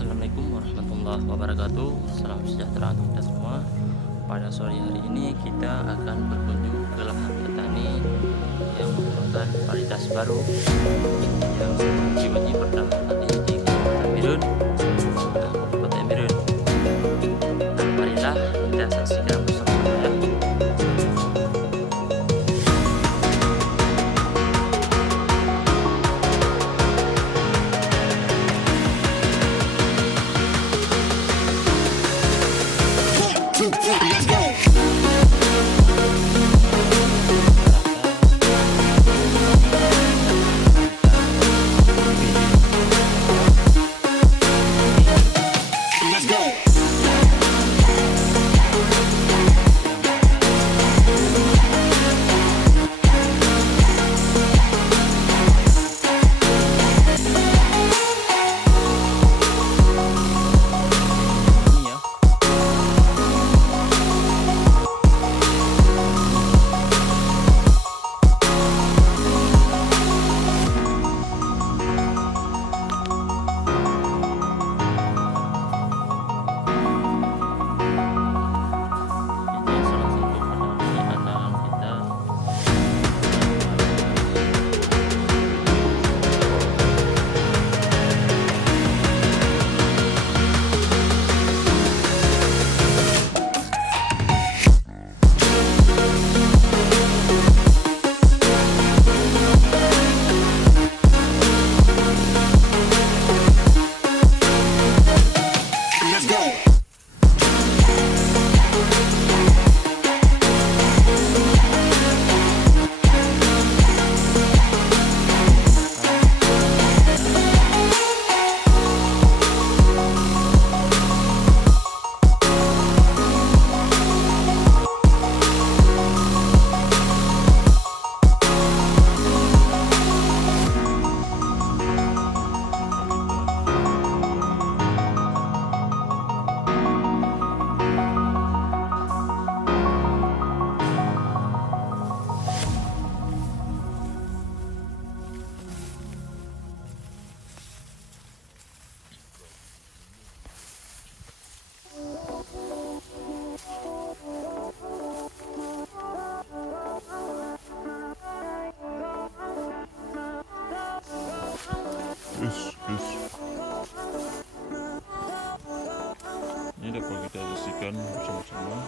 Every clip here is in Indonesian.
Assalamualaikum warahmatullahi wabarakatuh. Salam sejahtera untuk kita semua. Pada sore hari ini kita akan berkunjung ke lahan petani yang menggunakan varietas baru yang diuji pertama kali di Kabupaten Birun. Marilah kita saksikan bersama ya. Ini dapat kita saksikan bersama-sama.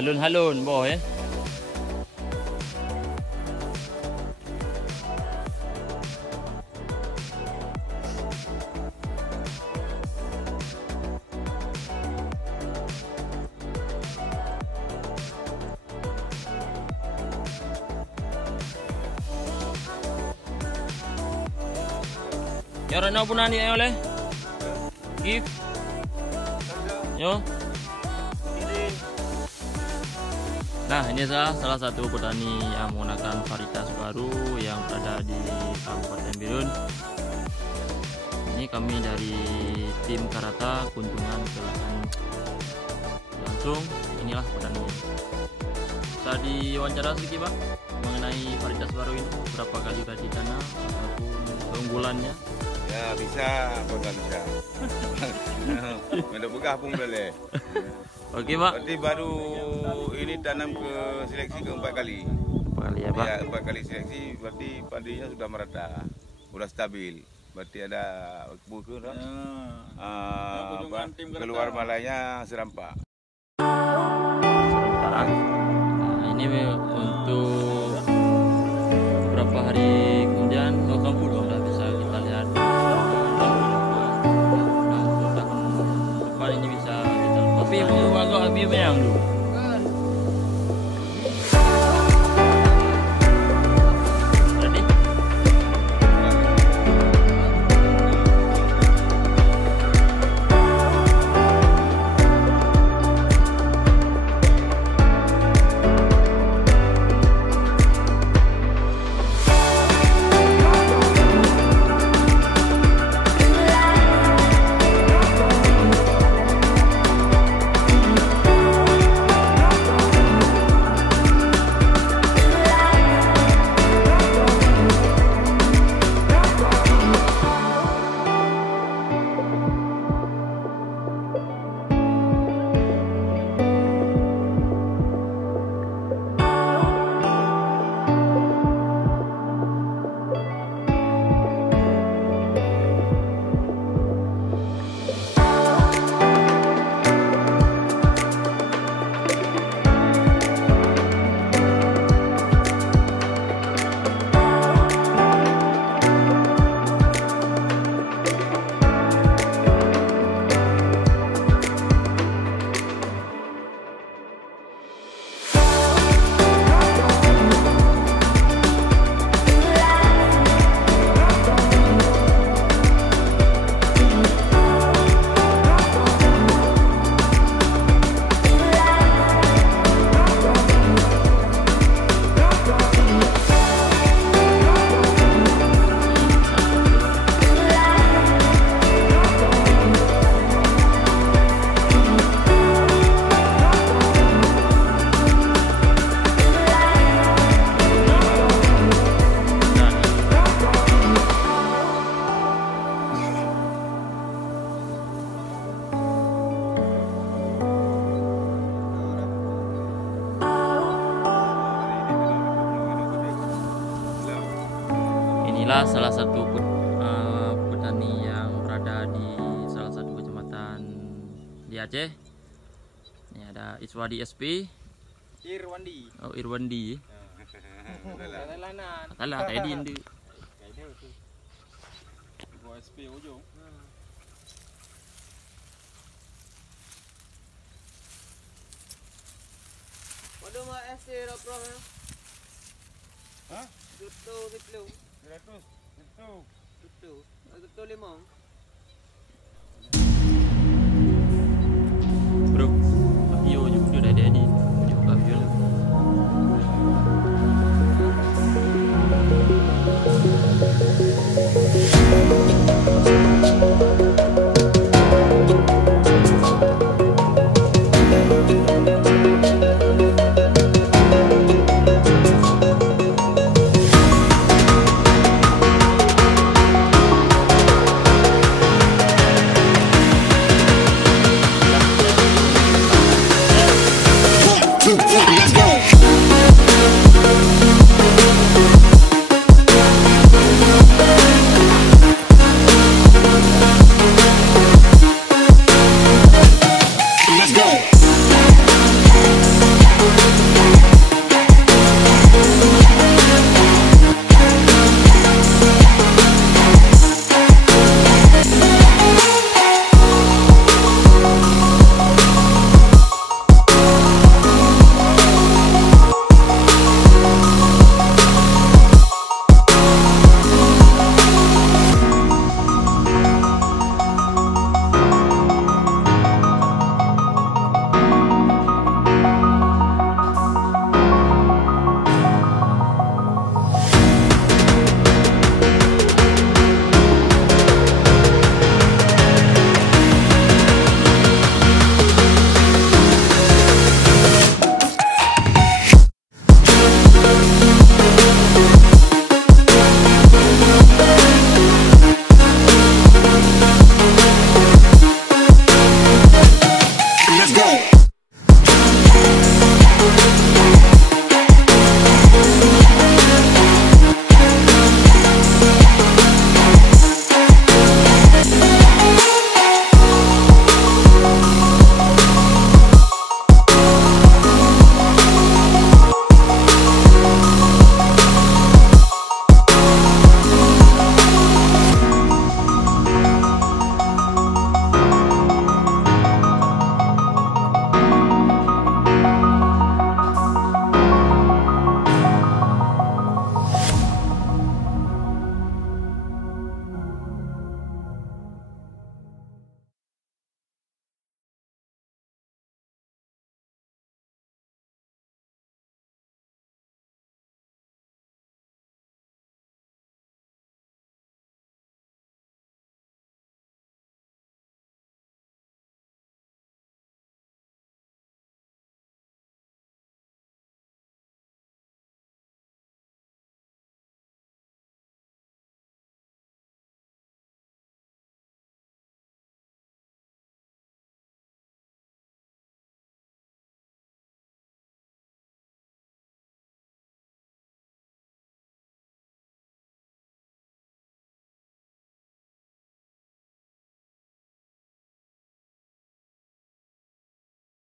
Halun-halun boh ya. Yara na pun ni oleh. Give. Yo. Nah, ini salah satu petani yang menggunakan varietas baru yang berada di Kabupaten Birun. Ini kami dari tim Karata kunjungan ke lahan langsung. Inilah petaninya. Bisa diwawancara sedikit Pak mengenai varietas baru ini, berapa kali udah ditanam ataupun keunggulannya? Ya bisa, apa nggak bisa? Udah begah pun boleh. Oke Pak. Berarti baru ini tanam ke seleksi keempat kali. 4 kali ya Pak. Ya, 4 kali seleksi, berarti padinya sudah merata, sudah stabil. Berarti ada buku kan? Keluar malainya serampak. Serentak. Tengok view yang dulu. Ready? Inilah salah satu petani yang berada di salah satu kecamatan di Aceh. Ini ada Iswadi SP. Irwandi. Oh, Irwandi. Lanan. Salah tadi ini. Gua SP ujung. Waduh mah SC Prof. Hah? Tutu. Itu. Tutu 5.